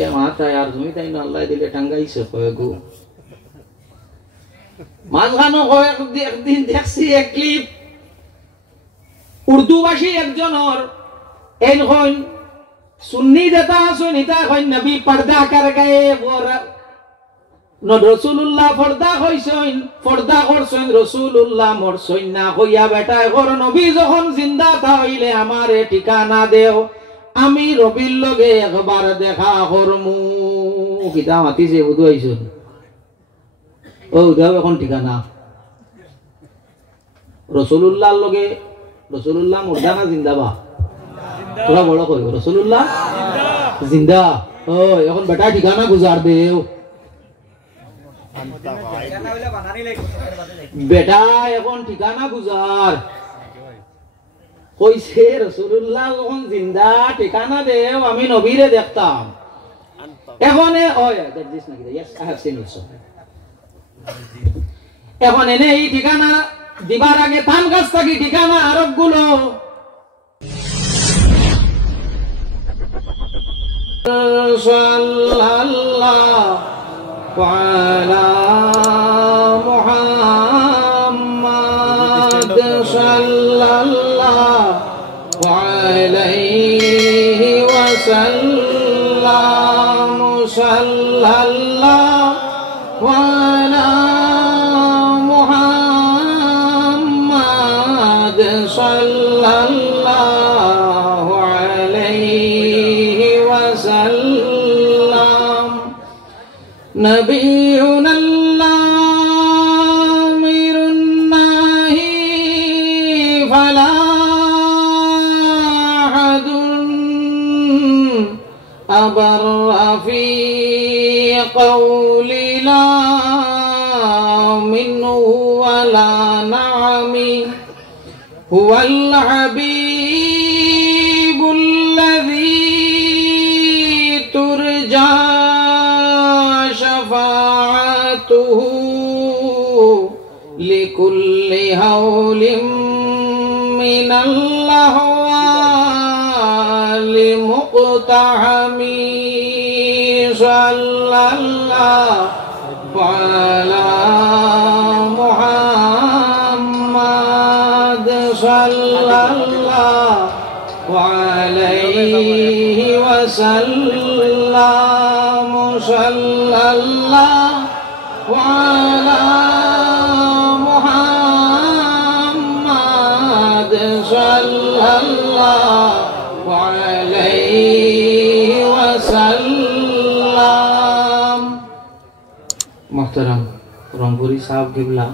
বে মাথায় আর তুমি তাই না আল্লাহ দিলে টাঙ্গাইছে কয়েকু মাঝখানো একদিন দেখছি এক ক্লিপ উর্দু ভাষী একজনের এইখন সুন্নি দেতা সুনিতা কই নবী পর্দা কর গয়ে রসুল্লাহ পর্দা হইছেন পর্দা করছেন রসুল্লাহ মরছেন না হইয়া বেটায় ঘর নবী যখন জিন্দা হইলে আমারে ঠিকানা দেও আমি রবির লগে একবার দেখা করমু কিতা মাতিছে বুধ হইছেন ও দেও এখন ঠিকানা রসুল্লাহর লগে রসুল্লাহ মুর্দা না জিন্দাবা তোরা বড় কইব রসুল্লাহ জিন্দা ও এখন বেটা ঠিকানা গুজার দেও বেটা এখন ঠিকানা গুজার কইছে রসুল্লাহ যখন জিন্দা ঠিকানা দেও আমি নবীরে দেখতাম এখন এখন এনে এই ঠিকানা দিবার আগে তান কাছ থাকি ঠিকানা আরব গুলো সাল্লাল্লাহু আলা মুহাম্মাদ সাল্লাল্লাহু আলাইহি ওয়াসাল্লাম সাল্লাল্লাহু আলা মুহাম্মাদ সাল্লাল্লাহু আলাইহি ওয়াসাল্লাম নবিয়ুনা أبر في قول لا منه ولا نعم هو الحبيب الذي ترجى شفاعته لكل هول من الأهوال مقتحمي صلى الله على محمد صلى الله عليه وسلم صلى الله على محمد صلى الله عليه وسلم محترم रंगपुरी साहब किबला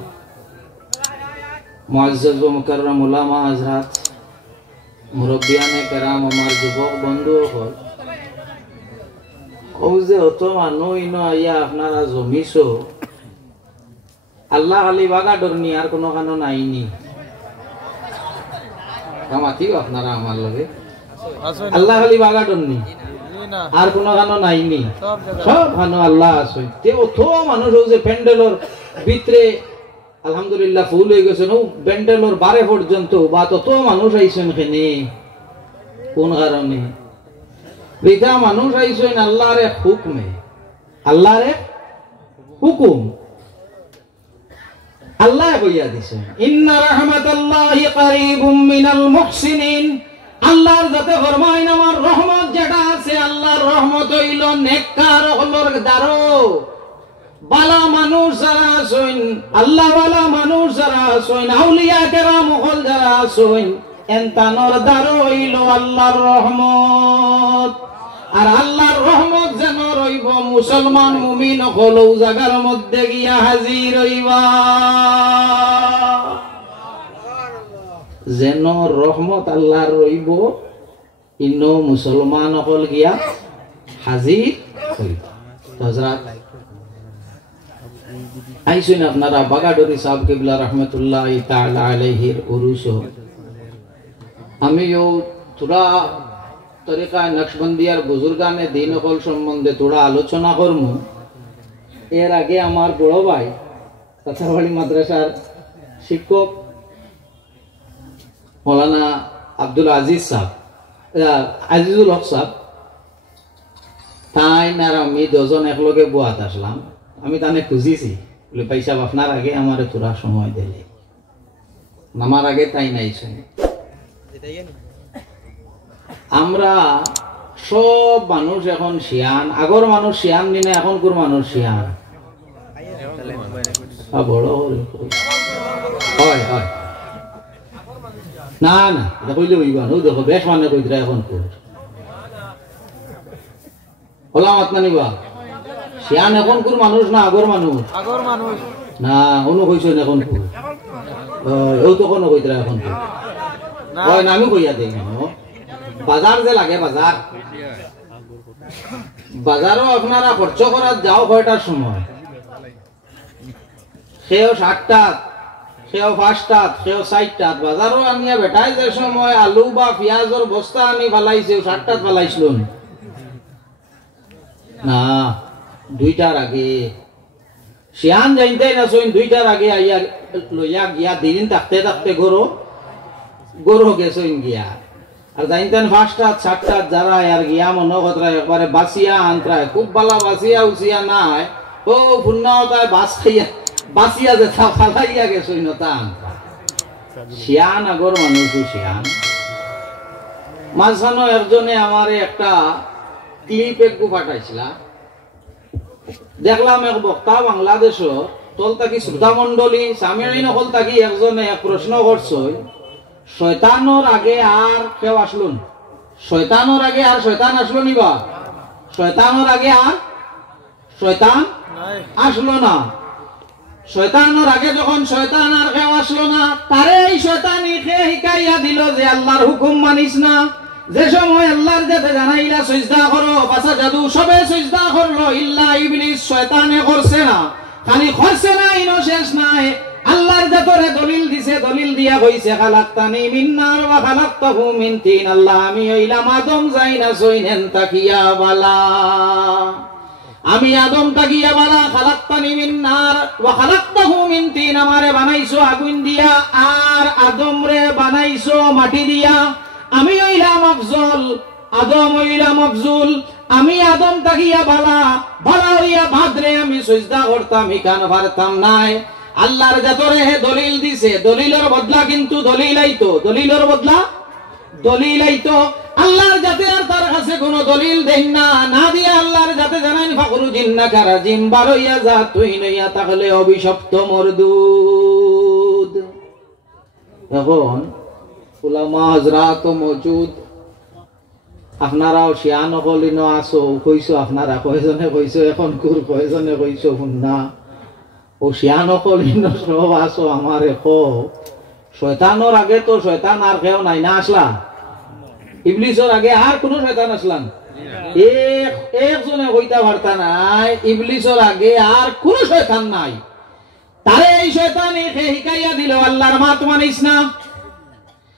मुअज्जज व मुकर्रम उलामा हजरात मुरब्बियाने कराम हमार जुबक बंधु हल ओजे अतो मानु इनो आया आपनारा जमिसो আল্লাহ খালি বাগা ডরনি আর কোনো কানো নাইনি কামাতি আপনারা আমার লগে আল্লাহ খালি বাগা ডরনি আর কোনো কানো নাইনি সব কানো আল্লাহ আছে তে অত মানুষ যে প্যান্ডেলর ভিতরে আলহামদুলিল্লাহ ফুল হয়ে গেছে নো প্যান্ডেলর বারে পর্যন্ত বা তত মানুষ আইছেন এখানে কোন কারণে বিধা মানুষ আইছেন আল্লাহর হুকমে আল্লাহর হুকুম আল্লাহ কইয়া দিছেন ইন্না রাহমাতাল্লাহি কারীবুম মিনাল মুহসিনিন আল্লাহর যাতে ফরমাইন আমার রহমত যেটা আছে আল্লাহর রহমত হইল নেককার হলর দারো বালা মানুষ যারা আছেন আল্লাহ ওয়ালা মানুষ যারা আছেন আউলিয়া কেরাম হল যারা আছেন এনতানর দারো হইল আল্লাহর রহমত আর আল্লাহর রহমত যেন রইব মুসলমান মুমিন হলো জায়গার মধ্যে গিয়া হাজির হইবা যেন রহমত আল্লাহর রইব ইনো মুসলমান হল গিয়া হাজির হইবা হযরত আইসুন আপনারা বাগাডোরি সাহেব কিবলা রাহমাতুল্লাহি তাআলা আলাইহির উরুস আমিও তোরা তরিকা নকশবন্দিয়ার বুজুর্গানে দিন হল সম্বন্ধে তোরা আলোচনা করব এর আগে আমার বড় ভাই কাছাড়বাড়ি মাদ্রাসার শিক্ষক মৌলানা আব্দুল আজিজ সাহেব আজিজুল হক সাহেব তাই না আমি দুজন একলগে বুয়াত আসলাম। আমি তানে খুঁজিছি, বলে পয়সা আপনার আগে আমার তোরা সময় দিলে, নামার আগে তাই নাই শুনে। আমরা সব মানুষ এখন শিয়ান, আগর মানুষ শিয়ান নিনে এখন কোন মানুষ শিয়ান বড় হয় হয় না না এটা কইলে হইবা না। দেখো বেশ মানে কইরা এখন কর হলাম নিবা শিয়ান এখন কোন মানুষ না আগর মানুষ না অনু কইছেন এখন কর ও তো কোনো কইরা এখন কর হয় না। আমি কইয়া দেই বাজার যে লাগে বাজার, বাজারও আপনারা খরচ করার যাও কয়টার সময়, সেও 7টা, সেও 5টা, সেও 4টা। বাজারও আনিয়া বেটাই যে সময় আলু বা পেঁয়াজের বস্তা আনি ফেলাইছে 7টা ফেলাইছিল না, 2টার আগে শিয়ান যাইতে না শুন 2টার আগে আইয়া লইয়া গিয়া দিন থাকতে থাকতে গরু গেছেন গিয়া। আর জানতেন 5টা 7টা যারা আর গিয়া মনে কথা একবারে বাসিয়া আনত্রায় খুব বালা বাসিয়া উচিয়া নাই ও পুণ্যতায় বাস খাইয়া বাসিয়া যে ফালাইয়া গেছই না তা আনত্রা শিয়ান আগর মানুষও শিয়ান। মাঝখানো একজনে আমারে একটা ক্লিপ একটু পাঠাইছিলা, দেখলাম এক বক্তা বাংলাদেশর তল তাকি শ্রোতা মন্ডলী সামিয়ানি নকল তাকি একজনে এক প্রশ্ন করছই, শয়তানোর আগে আর কেউ আসলো না? শয়তানোর আগে আর শয়তান আসলো নিবা? শয়তানোর আগে আর শয়তান আসলো না। শয়তানোর আগে যখন শয়তান আর কেউ আসলো না, তারে এই শয়তানি খেয়ে শিখাইয়া দিল যে আল্লাহর হুকুম মানিস না। যে সময় আল্লাহর যাতে জানাইলা সিজদা করো, বাসা জাদু সবে সিজদা করলো, ইল্লা ইবলিস শয়তানে করছে না। খালি করছে না ইনো শেষ নাই, আল্লাহর যাতরে দলিল দিছে, দলিল দিয়া কইছে খালাকতানি মিন নার ওয়া খালাকতাহু মিন তিন। আল্লাহ আমি হইলাম আদম যাইনা সইনেন তাকিয়া বালা, আমি আদম তাকিয়া বালা। খালাকতানি মিন নার ওয়া খালাকতাহু মিন তিন, আমারে বানাইছো আগুন দিয়া আর আদম রে বানাইছো মাটি দিয়া। আমি হইলাম আফজল, আদম হইলাম আফজল। আমি আদম তাকিয়া বালা, বালা হইয়া ভাদ্রে আমি সিজদা করতাম, ইকান পারতাম নাই। আল্লাহর যাতরে দলিল দিছে, দলিলের বদলা কিন্তু দলিল আইতো, দলিলের বদলা দলিল আইতো। আল্লাহর যাতে আর তার কাছে কোনো দলিল দেন না, না দিয়া আল্লাহর যাতে জানাইন ফাকরু জিন্নাকা রাজিম, বারইয়া যা তুই নইয়া তাহলে অভিশপ্ত মরদুদ। এখন উলামা হযরত মওজুদ, আপনারাও শিয়ান হলিনো আসো, কইছো আপনারা কয়জনে কইছো এখন কুর, কয়জনে কইছো শুননা ও শিয়ান হলিনো সব আসো আমারে কো। শয়তানোর আগে তো শয়তান আর কেউ নাই না আসলা? ইবলিসের আগে আর কোন শয়তান আসলাম? একজনে কইতা পারতা নাই ইবলিসের আগে আর কোন শয়তান নাই। তারে এই শয়তানি শিখাইয়া দিল আল্লাহর মাত মানিস না।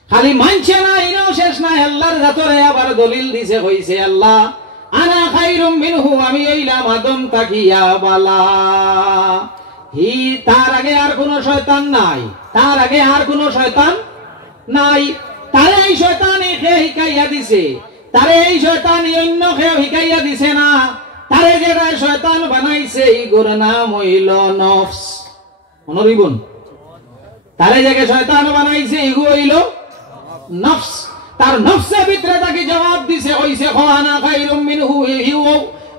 খালি মানছে না ইনাও শেষ নাই, আল্লাহর যাতরে আবার দলিল দিছে, কইছে আল্লাহ আনা খায়রুম মিনহু, আমি হইলাম আদম তাকিয়া বালা। হি তার আগে আর কোন শয়তান নাই, তার আগে আর কোন শয়তান নাই। তারে এই শয়তানি শিখাইয়া দিছে, তারে এই শয়তানি অন্য কেউ শিখাইয়া দিছে না। তারে যেটা শয়তান বানাইছে ইগোর নাম হইল নফস। মনে রাখবেন, তারে যে শয়তান বানাইছে ইগো হইল নফস। তার নফসের ভিতরে তাকে জবাব দিছে, কইছে খানা খায়রুম মিনহু,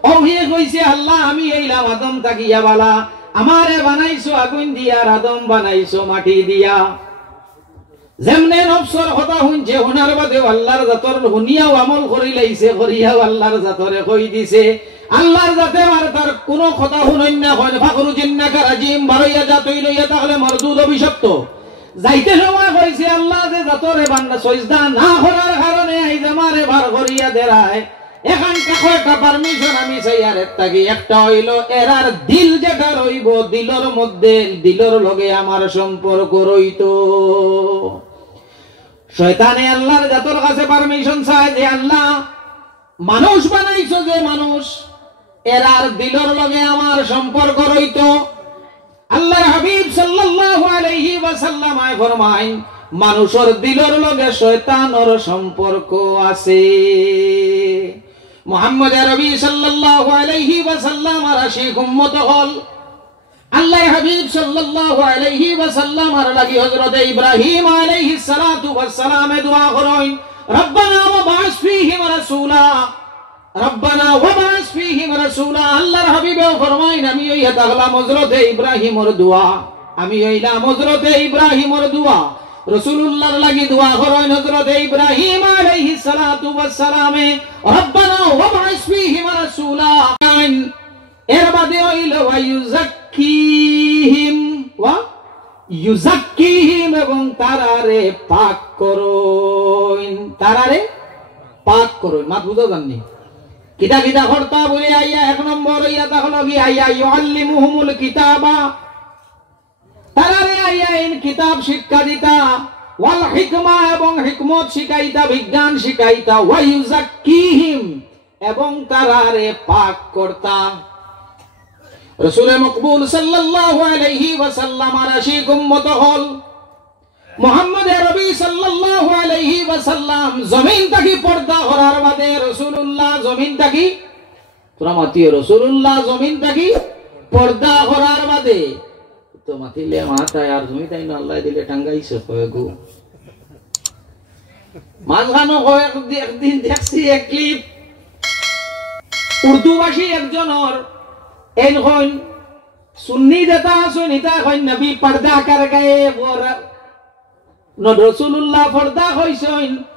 ও হে কইছে আল্লাহ আমি হইলাম আদম তাকিয়া বালা, আমারে বানাইছো আগুন দিয়া, আদম বানাইছো মাটি দিয়া। যেমনে নফসর কথা শুনছে, শোনার বাদে আল্লাহর জাতর শুনিয়াও আমল করি লাইছে, করিয়াও আল্লাহর জাতরে কই দিছে। আল্লাহর জাতে আর তার কোন কথা শুনই না, কয় ফাকরু জিন্নাকা রাজিম, বারইয়া যা তুই লইয়া তাহলে মরদুদ অভিশপ্ত। যাইতে সময় কইছে আল্লাহ যে জাতরে বান্দা সিজদা না করার কারণে এই জামারে বার করিয়া দেরায়, এখন কয়টা পারমিশন আমি চাই আর একটাকি। একটা হইল এরার দিল যেটা রইব, দিলর মধ্যে দিলর লগে আমার সম্পর্ক রইতো। শয়তানে আল্লাহর জাতর কাছে পারমিশন চায় যে আল্লাহ মানুষ বানাইছো, যে মানুষ এরার দিলর লগে আমার সম্পর্ক রইতো। আল্লাহর হাবিব সাল্লাল্লাহু আলাইহি ওয়াসাল্লাম ফরমায় মানুষের দিলর লগে শয়তানের সম্পর্ক আছে। মুহাম্মদ আরবি সাল্লাল্লাহু আলাইহি ওয়াসাল্লাম আর আশিক উম্মত হল আল্লাহর হাবিব সাল্লাল্লাহু আলাইহি ওয়াসাল্লাম আর লাগি হযরত ইব্রাহিম আলাইহিস সালাতু ওয়াস সালামে দোয়া করেন রব্বানা ওয়া বা'স ফীহিম রাসূলা রব্বানা ওয়া বা'স ফীহিম রাসূলা আল্লাহর হাবিবে ফরমাইন আমি ওই তাহলাম হযরত ইব্রাহিমের দোয়া আমি হইলাম হযরত ইব্রাহিমের দোয়া রাসূলুল্লাহর লাগি দোয়া করেন হযরত ইব্রাহিম আলাইহিস সালাতু ওয়াস সালামে রব্বানা ওয়া বা'স ফীহিম রাসূলা এর বাদে হইল ওয়া ইউযাক্কিহিম এবং তারারে পাক করুন মাত বুঝো জাননি কিতা কিতা করতা বলে আইয়া এক নম্বর হইয়া তাহলে কি আইয়া ইউআল্লিমুহুমুল কিতাবা তারারে আইয়া ইন কিতাব শিক্ষা দিতা ওয়াল হিকমা এবং হিকমত শিখাইতা বিজ্ঞান শিখাইতা ওয়া ইউযাক্কিহিম এবং তারারে পাক করতা রাসূল মকবুল সাল্লাল্লাহু আলাইহি ওয়াসাল্লাম আর আশিক উম্মত হল মুহাম্মদ আরবি সাল্লাল্লাহু আলাইহি ওয়াসাল্লাম জমিন থেকে পর্দা করার বাদে রাসূলুল্লাহ জমিন থেকে তোরা মাতিয়ে রাসূলুল্লাহ জমিন থেকে পর্দা করার বাদে তো মাতিলে মাথায় আর তুমি তাই না আল্লাহ দিলে টাঙ্গাইছে কয়গো মাঝখানে একদিন দেখছি এক ক্লিপ উর্দু ভাষী একজনের এখন সুন্নি দেতা সুনিতা কইন নবী পর্দা কর গয়ে রাসূলুল্লাহ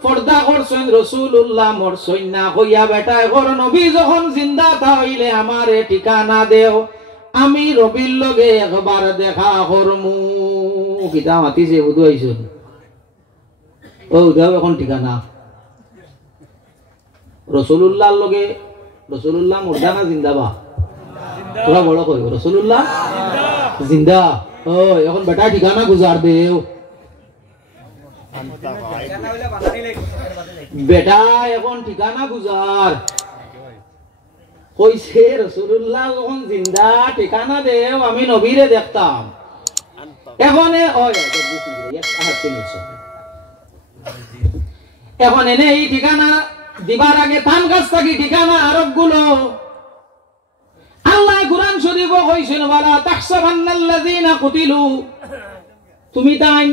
পর্দা করছেন রাসূলুল্লাহ মরছেন না হইয়া বেটা ঘর নবী যখন জিন্দা হইলে আমারে ঠিকানা দেও আমি রবির লগে একবার দেখা করমু কিতা মাতিছে বুঝু আইছুন ও দাও এখন ঠিকানা রাসূলুল্লাহর লগে রাসূলুল্লাহ মুর্দা না জিন্দাবা তোরা বড় কইব রাসূলুল্লাহ জিন্দা ও এখন বেটা ঠিকানা গুজার দেও বেটা এখন ঠিকানা গুজার কইছে রাসূলুল্লাহ যখন জিন্দা ঠিকানা দেও আমি নবীরে দেখতাম এখন এখন এনে এই ঠিকানা দিবার আগে তান কাছ থেকে ঠিকানা আরব গুলো আল্লাহ কুরআন শরীফ কইছেন ওয়ালা তাহসাবান্নাল্লাযীনা কুতিলু তুমি তাই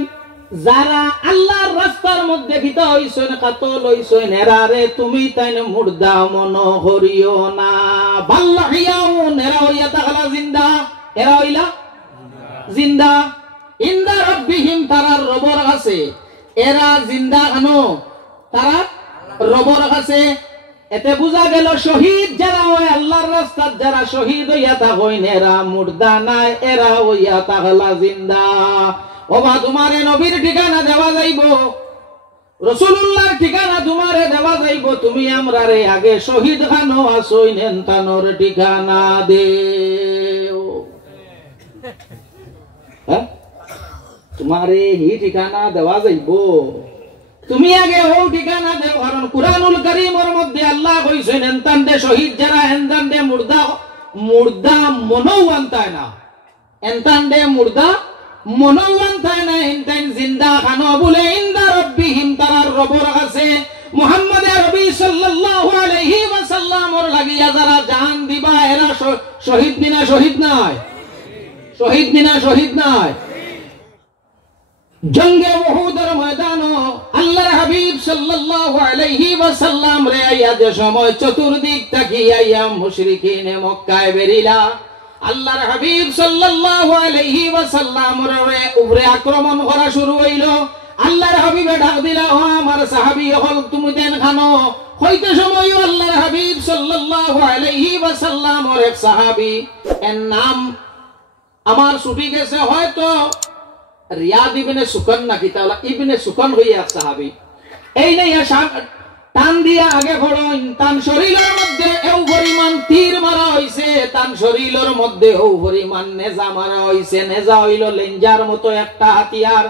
যারা আল্লাহর রাস্তার মধ্যে কিতা হইছেন কাতল হইছেন এরারে তুমি তাই মুর্দা মনে করিও না বাল্লাহিয়াউন এরা হইয়া তাহলা জিন্দা এরা হইলা জিন্দা ইনদা রাব্বিহিম তারার রবের কাছে এরা জিন্দা আনো তারা রবের কাছে এতে বুঝা গেল শহীদ যারা হয় আল্লাহর রাস্তায় যারা শহীদ হইয়া থাকেন এরা মুর্দা নাই এরা হইয়া তাহলা জিন্দা ওবা তোমারে নবীর ঠিকানা দেওয়া যাইব রাসূলুল্লাহর ঠিকানা তোমারে দেওয়া যাইব তুমি আমরারে আগে শহীদ খানো আসইন এনতানোর ঠিকানা দেও হ্যাঁ তোমারে হি ঠিকানা দেওয়া যাইব তুমি আগে ও ঠিকানা দেও কারণ কুরআনুল কারীমের মধ্যে আল্লাহ কইছেন এনতানদে শহীদ যারা এনতানদে মুর্দা মনোওয়ান তাই না এনতানদে মুর্দা মনোওয়ান তাই না এনতান জিন্দা খানো বলে ইনদা রাব্বিহিম তারার রবের কাছে মুহাম্মদ আরবি সাল্লাল্লাহু আলাইহি ওয়াসাল্লামর লাগিয়া যারা জান দিবা এরা শহীদ নিনা শহীদ নয় শহীদ নিনা শহীদ নয় জঙ্গে উহুদের ময়দানে আল্লাহর হাবিব সাল্লাল্লাহু আলাইহি ওয়াসাল্লাম রে আইয়া যে সময় চতুর্দিক তাকিয়া মুশরিকিনে মক্কায় বেরিলা আল্লাহর হাবিব সাল্লাল্লাহু আলাইহি ওয়াসাল্লামের উপরে আক্রমণ করা শুরু হইল আল্লাহর হাবিবে ডাক দিলা ও আমার সাহাবী হল তুমি দেন খানো হইতে সময় আল্লাহর হাবিব সাল্লাল্লাহু আলাইহি ওয়াসাল্লামের এক সাহাবী এর নাম আমার ছুটি গেছে হয়তো রিয়াদ ইবনে সুকান নাকি তাহলে ইবনে সুকান হইয়া এক সাহাবী এই নাই টান দিয়া আগে ঘড়ইন তান শরীরের মধ্যে এও পরিমাণ তীর মারা হইছে তান শরীরের মধ্যে এও পরিমাণ নেজা মারা হইছে নেজা হইল লেঞ্জার মতো একটা হাতিয়ার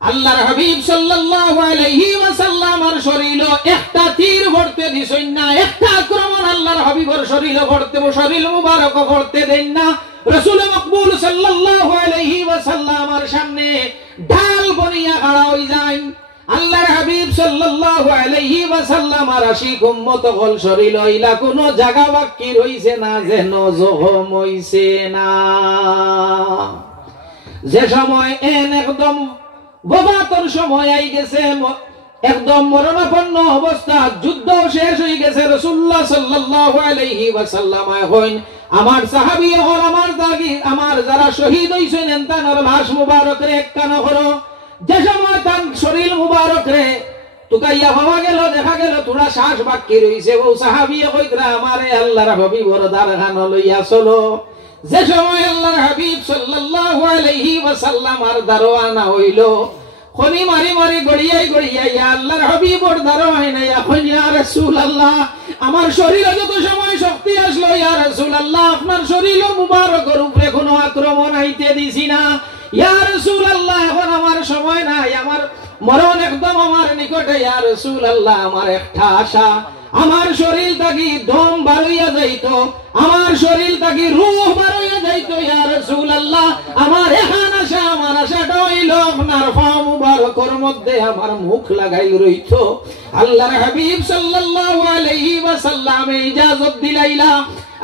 আল্লাহর হাবিব সাল্লাল্লাহু আলাইহি ওয়াসাল্লামের শরীরে একটা তীর ভরতে দিছেন না একটা আক্রমণ আল্লাহর হাবিবের শরীরে ভরতে শরীর মুবারক ভরতে দেন না রাসূল মকবুল সাল্লাল্লাহু আলাইহি ওয়াসাল্লামের সামনে ঢাল বনিয়া খাড়া হই যায় আল্লাহর হাবিব সাল্লাল্লাহু আলাইহি ওয়াসাল্লাম আর আশিক উম্মত হল শরীর হইলা কোন জায়গা বাকি রইছে না যেন জখম হইছে না। যে সময় একদম ববাতর সময় আই গেছে, একদম মরণাপন্ন অবস্থা, যুদ্ধ শেষ হয়ে গেছে, রাসূলুল্লাহ সাল্লাল্লাহু আলাইহি ওয়াসাল্লাম কইন আমার সাহাবী হল আমার যারা শহীদ হইছেন তার লাশ মুবারক রে একখানা করো। যে সময় তার শরীর মুবারক রে তুকাইয়া হওয়া গেল, দেখা গেল তোরা শ্বাস বাকি রইছে, ও সাহাবী কইতরা আমারে আল্লাহর হাবিবর দারখান লইয়া চলো। যে সময় আল্লাহর হাবিব সাল্লাল্লাহু আলাইহি ওয়াসাল্লাম আর দারওয়ানা হইল, খনি মারি মারি গড়িয়াই গড়িয়াই আল্লাহর হাবিবর দারওয়ানা নাই। এখন ইয়া রাসূলুল্লাহ আমার শরীরে যত সময় শক্তি আসলো, ইয়া রাসূলুল্লাহ আপনার শরীর মুবারকের উপরে কোনো আক্রমণ আইতে দিছি না। ইয়া রাসূলুল্লাহ এখন আমার সময় নাই, আমার মরণ একদম আমার নিকটে। ইয়া রাসূলুল্লাহ আমার একটা আশা, আমার শরীর থাকি দম বাড়িয়া যাইত, আমার শরীর থাকি রূহ বাড়িয়া যাইত। ইয়া রাসূলুল্লাহ আমার এখন আশা, আমার আশাটা হইল আপনার পা মুবারকের মধ্যে আমার মুখ লাগাই রইত। আল্লাহর হাবিব সাল্লাল্লাহু আলাইহি ওয়াসাল্লাম ইজাজত দিলাইলা।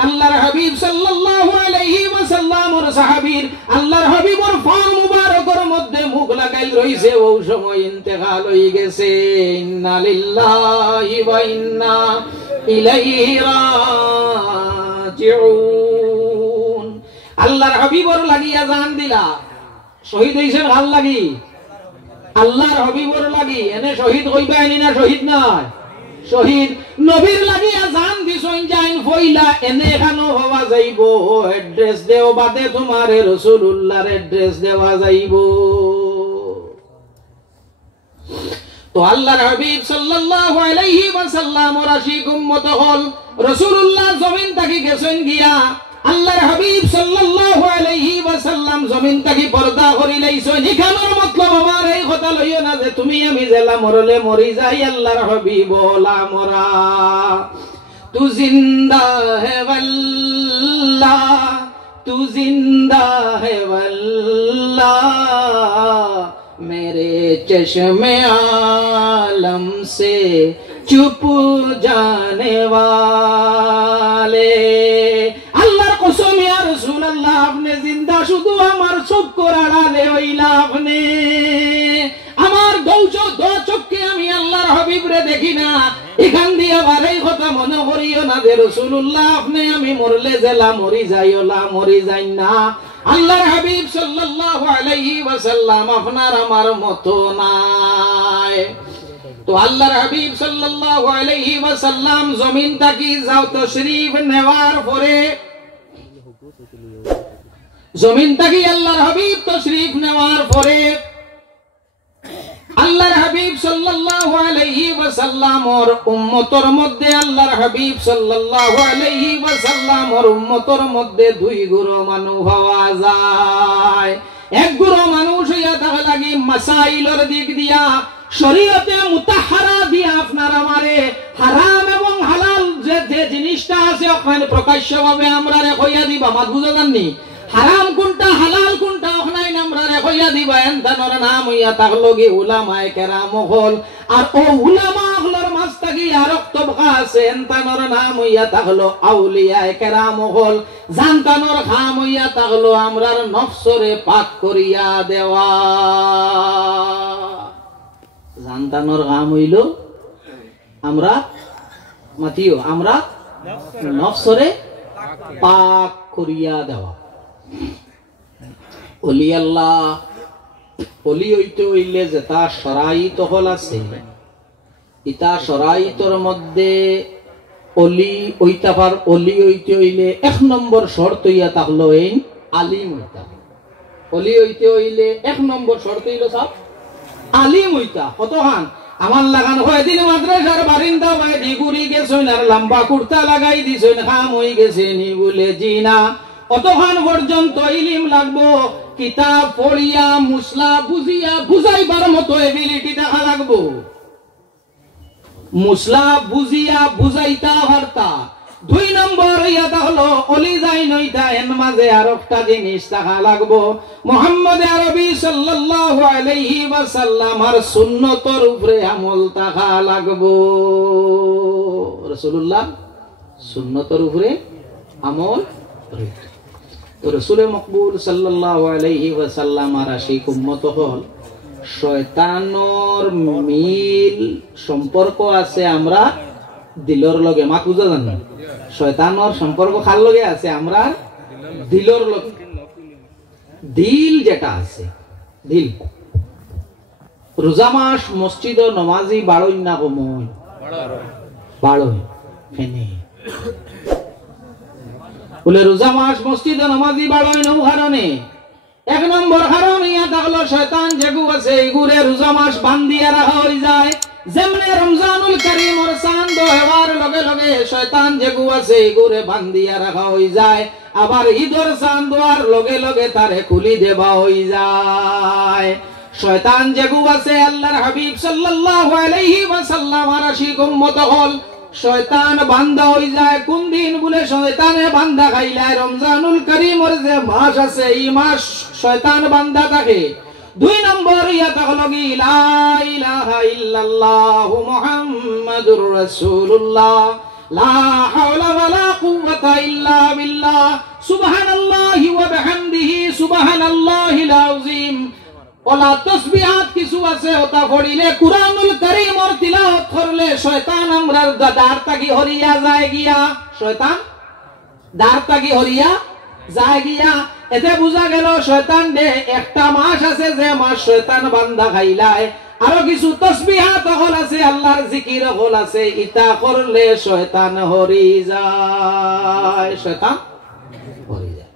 আল্লাহর হাবিব সাল্লাল্লাহু আলাইহি ওয়াসাল্লাম ওর সাহাবীর আল্লাহর হাবিবর পা মুবারকের মধ্যে মুখ লাগাই রইছে, ওই সময় ইন্তেকাল হয়ে গেছে। ইন্না লিল্লাহি ওয়া ইন্না ইলাইহি রাজিউন। আল্লাহর হাবিবর লাগিয়া জান দিলা, শহীদ হইছেন ভাল লাগি আল্লাহর হাবিবর লাগি, এনে শহীদ হইবা এনি না শহীদ নয়, শহীদ নবীর লাগিয়া জান দিছইন যাইন ফইলা এনে এখানো হওয়া যাইব। অ্যাড্রেস দেও বাদে তোমারে রাসূলুল্লাহর অ্যাড্রেস দেওয়া যাইব। তো আল্লাহর হাবিব সাল্লাল্লাহু আলাইহি ওয়াসাল্লাম ওর আশিক উম্মত হল রাসূলুল্লাহ জমিন থেকে গেছেন গিয়া, আল্লাহর হাবিব সাল্লাল্লাহু আলাইহি ওয়াসাল্লাম জমিন থেকে পর্দা করি লাইছেন। এখানের মতলব আমার এই কথা লইও না যে তুমি আমি জেলা মরলে মরি যাই, আল্লাহর হাবিব ওলা মরা। তু জিন্দা হে ওয়াল্লাহ, তু জিন্দা হে ওয়াল্লাহ, মেরে চশমে আলম সে চুপ জানে ওয়ালে। আল্লাহর কসম ইয়া রাসূলুল্লাহ আপনি জিন্দা, শুধু আমার চোখ আড়ালে হইলা আপনি। আমার দো চোখকে আমি আল্লাহর হাবিবরে দেখি না, এখান দিয়ে আবার এই কথা মনে করিও না যে রাসূলুল্লাহ আপনি আমি মরলে জেলা মরি যাইওলা মরি যাই না। আল্লাহর হাবিব সাল্লাল্লাহু আলাইহি ওয়াসাল্লাম আপনার আমার মতো নাই। তো আল্লাহর হাবিব সাল্লাল্লাহু আলাইহি ওয়াসাল্লাম জমিন থেকে যাও তশরীফ নেওয়ার পরে, জমিন থেকে আল্লাহর হাবিব তশরীফ নেওয়ার পরে আল্লাহর হাবিব সাল্লাল্লাহু আলাইহি ওয়াসাল্লাম ওর উম্মতের মধ্যে, আল্লাহর হাবিব সাল্লাল্লাহু আলাইহি ওয়াসাল্লাম ওর উম্মতের মধ্যে দুই গুরু মানুষ পাওয়া যায়। এক গুরু মানুষ হইয়া থাকা লাগি মাসাইলের দিক দিয়া শরীয়তে মুতাহহারা দিয়া আপনার আমারে হারাম এবং হালাল যে জিনিসটা আছে ওখানে প্রকাশ্যভাবে আমরা কইয়া দিবা, মাত বুঝা জাননি হারাম কোনটা হালাল কোনটা ওখানে আমরা কইয়া দিবা। এনতানোর নাম হইয়া থাকলোগি উলামায়ে কেরাম হল, আর ও উলামা হলর মাঝ থাকি আর তবকা আছে, এনতানোর নাম হইয়া থাকলো আউলিয়ায়ে কেরাম হল। জানতানোর খাম হইয়া থাকলো আমরার নফসরে পাক করিয়া দেওয়া। জানতানোর কাম হইল আমরা মাতিও আমরা নফসরে পাক করিয়া দেওয়া। ওলি আল্লাহ ওলি হইতে হইলে যেটা শরাইত হল আছে, ইটা শরাইতর মধ্যে অলি ওইটাবার অলি হইতে হইলে এক নম্বর শর্ত হইয়া থাকলো এই আলিম হইতা। অলি হইতে হইলে এক নম্বর শর্ত হইল সব আলিম হইতা। কতখান আমার লাগান হয়ে দিল মাদ্রাসার বারিন্দা ভাই ডিগুরি গেছেন আর লম্বা কুর্তা লাগাই দিছেন, খাম হয়ে গেছে নি বলে জি না। অতখান পর্যন্ত ইলিম লাগবো, কিতাব পড়িয়া মুসলা বুঝিয়া বুঝাইবার মতো এবিলিটি দেখা লাগবো। মুসলা বুঝিয়া বুঝাইতা পারতা। দুই নম্বর ইয়াটা হলো অলি যাই নইতা এনমা মাঝে আরেকটা জিনিস থাকা লাগবো, মুহাম্মদ আরবি সাল্লাল্লাহু আলাইহি ওয়াসাল্লামের সুন্নতের উপরে আমল থাকা লাগবো। রাসূলুল্লাহ সুন্নতের উপরে আমল। তো রাসূলে মকবুল সাল্লাল্লাহু আলাইহি ওয়াসাল্লামের আশিক উম্মত হল শয়তানর মিল সম্পর্ক আছে আমরা দিলর লগে। মা বুঝা জানো শয়তানর সম্পর্ক কার লগে আছে? আমরা দিলর লগে। দিল যেটা আছে, দিল রোজা মাস মসজিদ নমাজি বাড়ই না কমই বাড়ই ফেনে বলে রোজা মাস মসজিদ নমাজি বাড়ই নৌ কারণে। এক নম্বর কারণ ইয়া থাকলো শয়তান যেগু আছে এগুরে রোজা মাস বান্ধিয়া রাখা হয়ে যায়। যেমনে রমজানুল কারীমর চাঁদ হওয়ার লগে লগে শয়তান যেগু আছে এগুরে বান্ধিয়া রাখা হয়ে যায়, আবার ঈদর চাঁদ হওয়ার লগে লগে তারে খুলি দেওয়া হয়ে যায়। শয়তান যেগু আছে আল্লাহর হাবিব সাল্লাল্লাহু আলাইহি ওয়াসাল্লামের আশিক উম্মত হল শয়তান বান্দা হয়ে যায় কোন দিন? বলে শয়তানে বান্দা খাইলায় রমজানুল কারীমর যে মাস আছে এই মাস শয়তান বান্দা থাকে। দুই নম্বর ইয়া থাকলো কি লা ইলাহা ইল্লাল্লাহু মুহাম্মাদুর রাসূলুল্লাহ লা হাওলা ওয়ালা কুওয়াতা ইল্লা বিল্লাহ সুবহানাল্লাহি ওয়া বিহামদিহি সুবহানাল্লাহিল আযীম। ওলা তাসবিহাত কিছু আছে ওটা পড়িলে কুরআনুল কারীমর তিলাওয়াত করলে শয়তান আমরার দাঁড় তাকি হরিয়া যায় গিয়া, শয়তান দাঁড় তাকি হরিয়া যায় গিয়া। এতে বুঝা গেল শয়তান দে একটা মাস আছে যে মাস শয়তান বান্দা খাইলায়, আরো কিছু তাসবিহাত হল আছে আল্লাহর জিকির হল আছে, ইতা করলে শয়তান হরি যায়, শয়তান হরি যায়।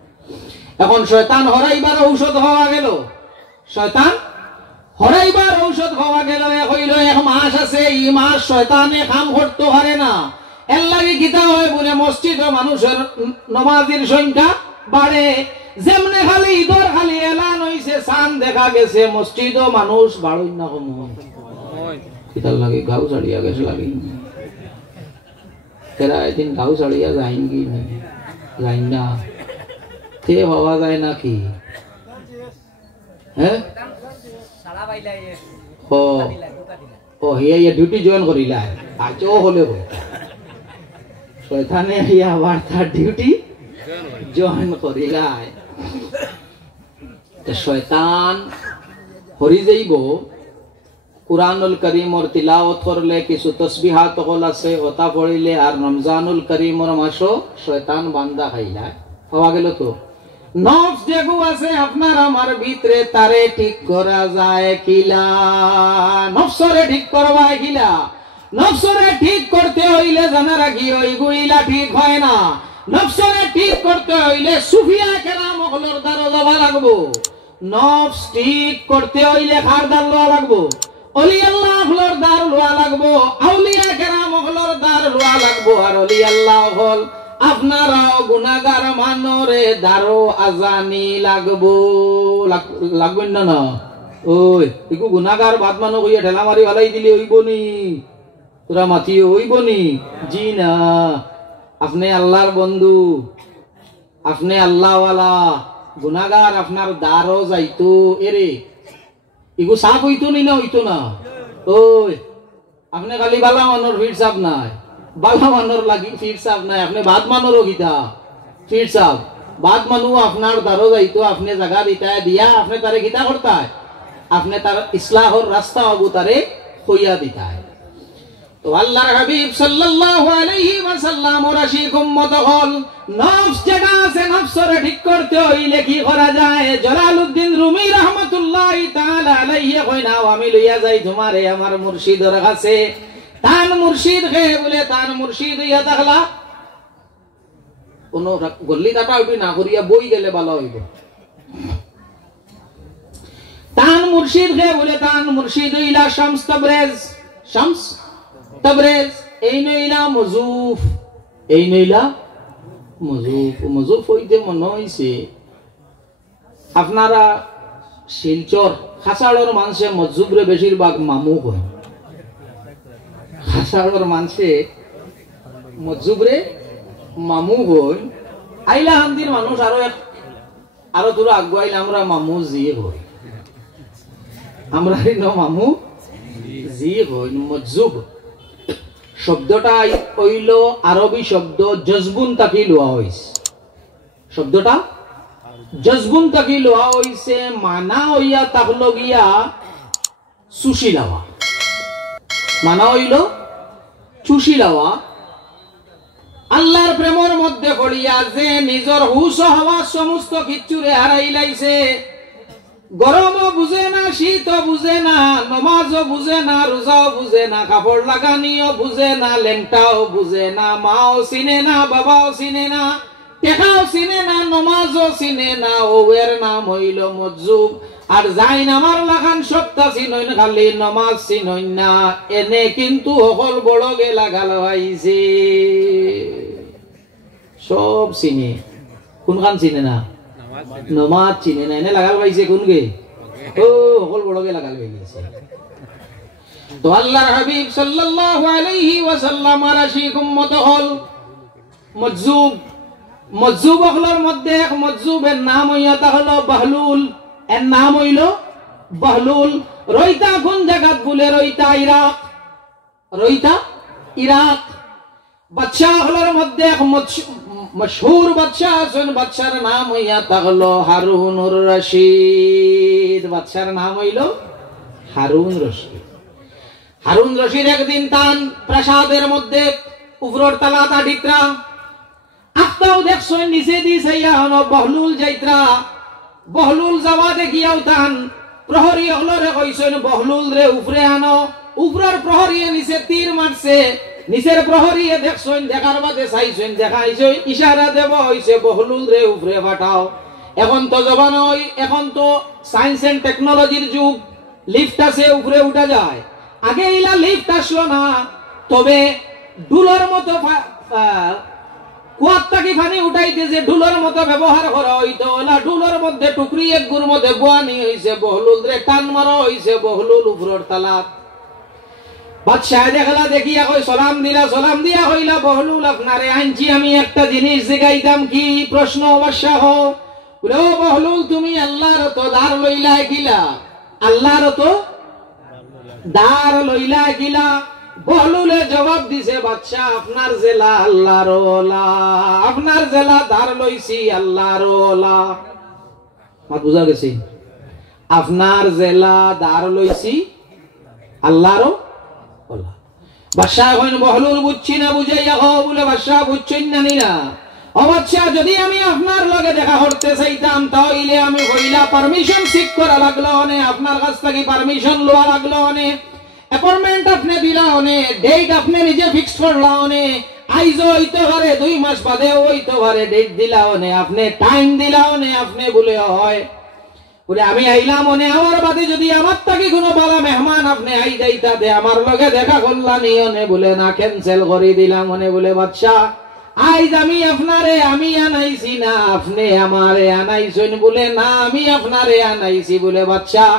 এখন শয়তান হরাইবার ঔষধ হওয়া গেল, শয়তান হরাইবার ঔষধ হওয়া গেল। হইল এক মাস আছে এই মাস শয়তানে কাম করতে পারে না, এর লাগে গীতা হয় বলে মসজিদ ও মানুষের নমাজের সংখ্যা বাড়ে। যেমনে খালি ঈদর খালি এলান হইছে চাঁদ দেখা গেছে মসজিদ ও মানুষ বাড়ই না কম কিতার লাগে গাও ছাড়িয়া গেছে লাগে এরা এদিন গাও ছাড়িয়া যাইন কি যাই না তে হওয়া যায় নাকি? হ্যাঁ ও হিয়া ডিউটি জয়েন করিলা আজ ও হলে শয়তানে হিয়া আবার তার ডিউটি জয়েন করিলা। শয়তান হরি যাইব কুরআনুল কারীমর তিলাওয়াত করলে কিছু তাসবিহাত হল আছে ওটা পড়িলে আর রমজানুল কারীমর মাসও শয়তান বান্দা খাইলা পাওয়া গেল। তো নফস যেগু আছে আপনার আমার ভিতরে তারে ঠিক করা যায় কিলা? নফসরে ঠিক করবা কিলা? নফসরে ঠিক করতে হইলে জানা রাখি ওইগুলা ঠিক হয় না। নফসরে ঠিক করতে হইলে সুফিয়া কেরাম হলর দ্বারা যাওয়া লাগবো। নফস ঠিক করতে হইলে কার দ্বার লওয়া লাগবো? অলি আল্লাহ হলর দ্বার লওয়া লাগবো, আউলিয়া কেরাম হলর দ্বার লওয়া লাগবো। আর অলি আল্লাহ হল আপনারাও গুনাহগার মানরে দারো আজানি লাগবো, লাগবেন না? না ওই একটু গুনাহগার বাদ মানো কইয়া ঠেলা মারি ভালাই দিলে হইবনি, তোরা মাতি হইবনি? জি না, আপনি আল্লাহর বন্ধু, আপনি আল্লাহওয়ালা, গুনাহগার আপনার দারো যাইতো এরে ইগু সাফ হইতো নি না হইতো না? ওই আপনি খালি বালা মানোর ফির সাপ নাই, বালা মানোর লাগি ফির সাপ নাই, আপনি বাদ মানোর গীতা ফির সাপ বাদ মানু আপনার দারো যাইতো, আপনি জায়গা দিতা দিয়া আপনি তারে গীতা করতায়, আপনি তার ইসলাহর রাস্তা হবু তারে হইয়া দিতায়। তো আল্লাহর হাবিব সাল্লাল্লাহু আলাইহি ওয়াসাল্লাম ওর আশিক উম্মত হল নফস যেটা আছে নফসরে ঠিক করতে হইলে কি করা যায়? জালালউদ্দিন রুমি রাহমাতুল্লাহি তাআলা আলাইহি কইনা আমি লইয়া যাই তোমারে আমার মুর্শিদের কাছে। তান মুর্শিদ হে বলে তান মুর্শিদ ইয়া দেখলা কোন গল্লি কাটা উঠি না করিয়া বই গেলে ভালো হইব। তান মুর্শিদ হে বলে তান মুর্শিদ ইলা শামস তাবরেজ, শামস তাবরেজ এই নইলা মজুফ, এই নইলা মজুফ। মজুফ হইতে মনে হইছে আপনারা শিলচর খাসাড়র মানুষে মজুবরে বেশিরভাগ মামু হয়, খাসাড়র মানুষে মজুবরে মামু হয়। আইলা হান্দির মানুষ আরো তোরা আগুয়াইলে আমরা মামু জিয়ে হই, আমরা মামু জিয়ে হই। মজজুব শব্দটা হইল আরবি শব্দ, জজবুন তাকি লোয়া হইছে। শব্দটা জজবুন তাকি লোয়া হইছে, মানা হইয়া তাহলো গিয়া চুষি লাওয়া। মানা হইল চুষি লাওয়া। আল্লাহর প্রেমর মধ্যে পড়িয়া যে নিজের হুশ হওয়া সমস্ত কিচ্ছুরে হারাই লাইছে, গরমও বুঝে না, শীতও বুঝে না, নমাজও বুঝে না, রোজাও বুঝে না, কাপড় লাগানিও বুঝে না, লেংটাও বুঝে না, মাও চিনে না, বাবাও চিনে না, টেকাও চিনে না, নমাজও চিনে না, ওর নাম হইল মজজুব। আর যাই নামার লাগান সপ্তাহ চিনইন, খালি নমাজ চিনইন না, এনে কিন্তু অকল বড় গেলা গাল হইছে। সব চিনে, কোনখান চিনে না? নমাজ চিনে না, এনে লাগাল পাইছে কোন গে? ও অকল বড় গে লাগাল পাইছে। তো আল্লাহর হাবিব সাল্লাল্লাহু আলাইহি ওয়াসাল্লাম আর আশিক উম্মত হল মজজুব। মজজুব হলর মধ্যে এক মজজুবের নাম হইয়া তা হলো বাহলুল। এর নাম হইল বাহলুল। রইতা কোন জায়গাত বলে? রইতা ইরাক। রইতা ইরাক। বাদশাহ হলর মধ্যে এক মশহুর বাদশাহ আছেন, বাদশার নাম হইয়া তা হলো হারুনুর রশিদ। বাদশার নাম হইল হারুন রশিদ। হারুন রশিদ একদিন তান প্রাসাদের মধ্যে উপরের তালাটা ডিকরা আখতাও দেখছেন, নিচে দি চাইয়া হন বহলুল যাইত্রা। বহলুল যাওয়া দেখিয়াও তান প্রহরী হলরে কইছেন, বহলুল রে উপরে আনো। উপরের প্রহরীয়ে নিচে তীর মারছে। নিচের প্রহরীয়ে দেখছেন, দেখার বাদে চাইছেন, দেখাইছে, ইশারা দেব হইছে বহলুল রে উপরে পাঠাও। এখন তো জবান হই, এখন তো সায়েন্স এন্ড টেকনোলজির যুগ, লিফট আছে, উপরে উঠা যায়। আগে ইলা লিফট আসলো না, তবে ডুলোর মতো কুয়াত্তাকে পানি উঠাইতে যে ডুলোর মতো ব্যবহার করা হইতো, ওলা ডুলোর মধ্যে টুকরি এক গুর মধ্যে বোয়ানি হইছে, বহলুল রে টান মারা হইছে, বহলুল উপরের তালাত। বাদশাহ দেখলা দেখিয়া কই সালাম দিলা, সালাম দিয়া কইলা, বহলুল আপনারে আনছি আমি একটা জিনিস জিগাইতাম। কি প্রশ্ন বাদশাহ? বলে, ও বহলুল তুমি আল্লাহর তো দার লইলা গিলা? আল্লাহর তো দার লইলা গিলা? বহলুলে জবাব দিছে, বাদশাহ আপনার জেলা আল্লাহর ওলা, আপনার জেলা দার লইছি আল্লাহর ওলা। মাত বুঝা গেছে? আপনার জেলা দার লইছি আল্লাহর ওলা। বাদশাহ কইন, বহলুল বুঝছি না, বুঝাইয়া হো। বলে, বাদশাহ বুঝছেন না নিরা? ও বাদশাহ, যদি আমি আপনার লগে দেখা করতে চাইতাম তাহলে আমি কইলা পারমিশন সিক করা লাগলো, আপনার কাছ থেকে পারমিশন লওয়া লাগলো, অ্যাপয়েন্টমেন্ট আপনি দিলা, ডেট আপনি নিজে ফিক্স করলা, আইজও হইতে পারে, 2 মাস বাদে হইতে পারে, ডেট দিলা, আপনি টাইম দিলা, আপনি বলে হয় বলে আমি আইলাম, আমার বাদে যদি আমার থেকে কোনো বালা মেহমান আপনি আই যাইতা দে, আমার লগে দেখা করলা নিয়নে, বলে না, ক্যান্সেল করে দিলাম। বলে, বাদশাহ আইজ আমি আপনারে আমি আনাইছি না, আপনি আমারে আনাইছেন? বলে, না, আমি আপনারে আনাইছি। বলে, বাদশাহ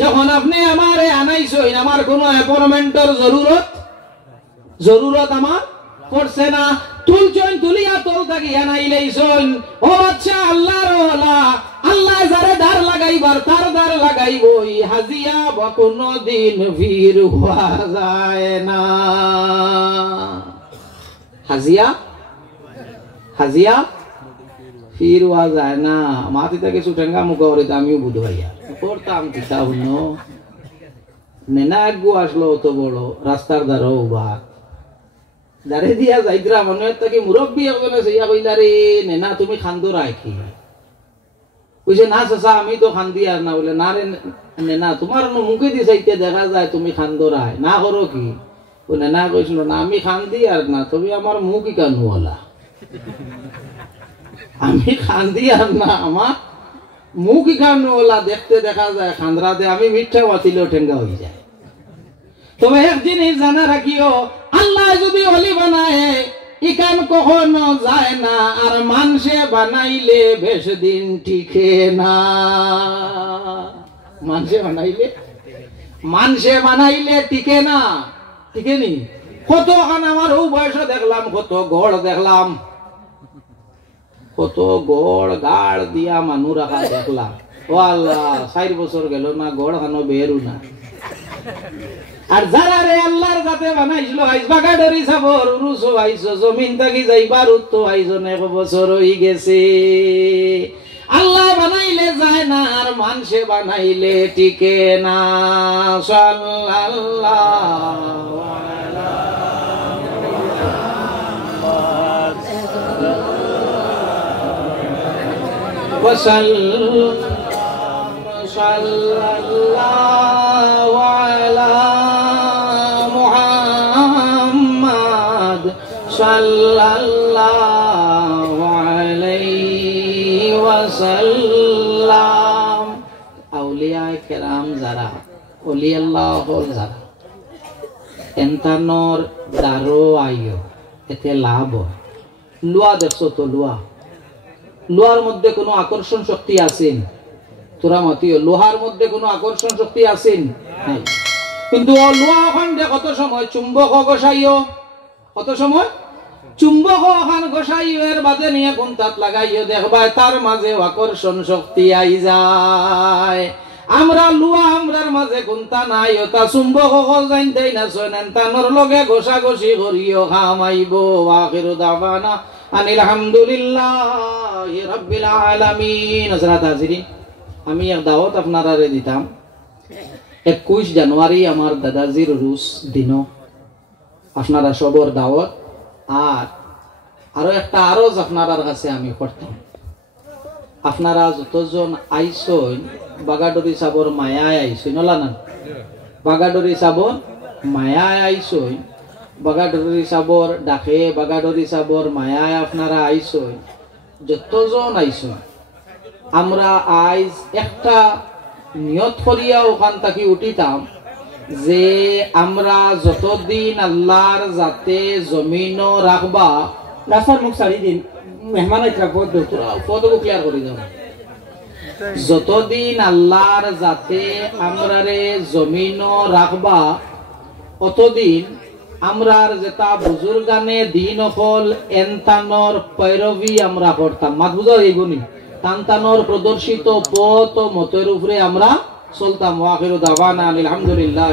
যখন আপনি আমারে আনাইছেন, আমার কোনো অ্যাপয়েন্টমেন্টের জরুরত আমার পড়ছে না। তুলছেন, তুলিয়া তোল থাকি আনাইলেইছেন। ও বাদশাহ আল্লাহর ওলা, আল্লাহ যারে দার লাগাইবার তার দার লাগাইবই, হাজিয়া বা কোনো দিন ফির হওয়া যায় না। হাজিয়া ফির হওয়া যায় না। মাতি থেকে সুটেঙ্গা মুখ করে আমিও বুধ ভাইয়া করতাম কিতা হইন নেনা গো আসলো অত বড় রাস্তার দ্বারা বা দাঁড়ে দিয়া যাইতরা মনে থাকি মুরব্বী একজনে সেইয়া কইলা, রে নেনা তুমি খান্দো রাখি? কইছে, না চাচা আমি তো খান্দি আর না। বলে, না রে নেনা, তোমার মুখে দি চাইতে দেখা যায় তুমি খান্দো রায়, না করো কি? ও নেনা কইছিল, না আমি খান্দি আর না, তুমি আমার মুখ কেন হলা? আমি খান্দি আর না, আমার মুখ কেন হলা? দেখতে দেখা যায় খান্দ্রা দে, আমি মিথ্যা বাতিলেও ঠেঙ্গা হয়ে যায়। তবে এক জিনিস জানা রাখিও, আল্লাহ যদি অলি বানায় ইকান কখনো যায় না, আর মানুষে বানাইলে বেশ দিন টিকে না। মানুষে বানাইলে টিকে না, টিকে নি। কত খান আমার ও বয়স দেখলাম, কত গড় দেখলাম, কত গড় গাড় দিয়া মানুষ রাখা দেখলাম। ও আল্লাহ, 4 বছর গেল না, গড় খানো বেরু না। আর যারা রে আল্লাহর যাতে বানাইছিল, আইস বাগাডরি সাবর উরুসো আইসো, জমিন থাকি যাইবার উত্তো আইসো, 1 বছর হই গেছে। আল্লাহ বানাইলে যায় না, আর মানুষে বানাইলে টিকে না। সাল্লাল্লাহু আলা সাল্লাল্লাহু আলা মুহাম্মাদ সাল্লাল্লাহু আলাইহি ওয়াসাল্লাম। আউলিয়া কেরাম যারা, ওলি আল্লাহ হল যারা, এন্তানোর দারো আইও, এতে লাভ। লুয়া দেখছো তো, লোহার মধ্যে কোনো আকর্ষণ শক্তি আছেন? তোরা মতিও লোহার মধ্যে কোনো আকর্ষণ শক্তি আছেন? নাই। কিন্তু ও লোহা ওখান কত সময় চুম্বক ঘষাইও, কত সময় চুম্বক ওখান ঘষাইও, এর বাদে নিয়ে কোন তাত লাগাইও, দেখবা তার মাঝে আকর্ষণ শক্তি আই যায়। আমরা লুয়া আমরার মাঝে কোনটা নাই, তা চুম্বক জানতেই না, শোনেন তানোর লগে ঘষাঘষি করিও খামাইব। আখিরু দাওয়ানা আলহামদুলিল্লাহি রাব্বিল আলামিন। হযরত হাজিরিন, আমি এক দাওয়াত আপনারা দিতাম। 21 জানুয়ারি আমার দাদাজির রুস দিন, আপনারা সবর দাওয়াত। আর আরো একটা আরজ আপনার কাছে আমি করতাম। আপনারা যতজন আইসন, বাগাডরি সাবর মায়ায় আইসন, ওলা না বাগাডরি সাবর মায়ায় আইসন, বাগাডরি সাবর ডাকে, বাগাডরি সাবর মায়ায় আপনারা আইসন, যতজন আইসন, আমরা আইজ একটা নিয়ত করিয়া ওখান থেকে উঠিতাম যে আমরা যতদিন আল্লাহর যাতে জমিন রাখবা, রাস্তার মুখ ছাড়ি দিন, মেহমান পদবো ক্লিয়ার করে দাও, যতদিন আল্লাহর যাতে আমরা রে জমিন রাখবা, অতদিন আমরার যেটা বুজুর্গানে দিন হল এনতানোর পৈরবী আমরা করতাম। মাত বুঝা এইগুনি তানতানোর প্রদর্শিত পথ মতের উপরে আমরা চলতাম। ওয়া আখিরু দাওয়ানা আলহামদুলিল্লাহ।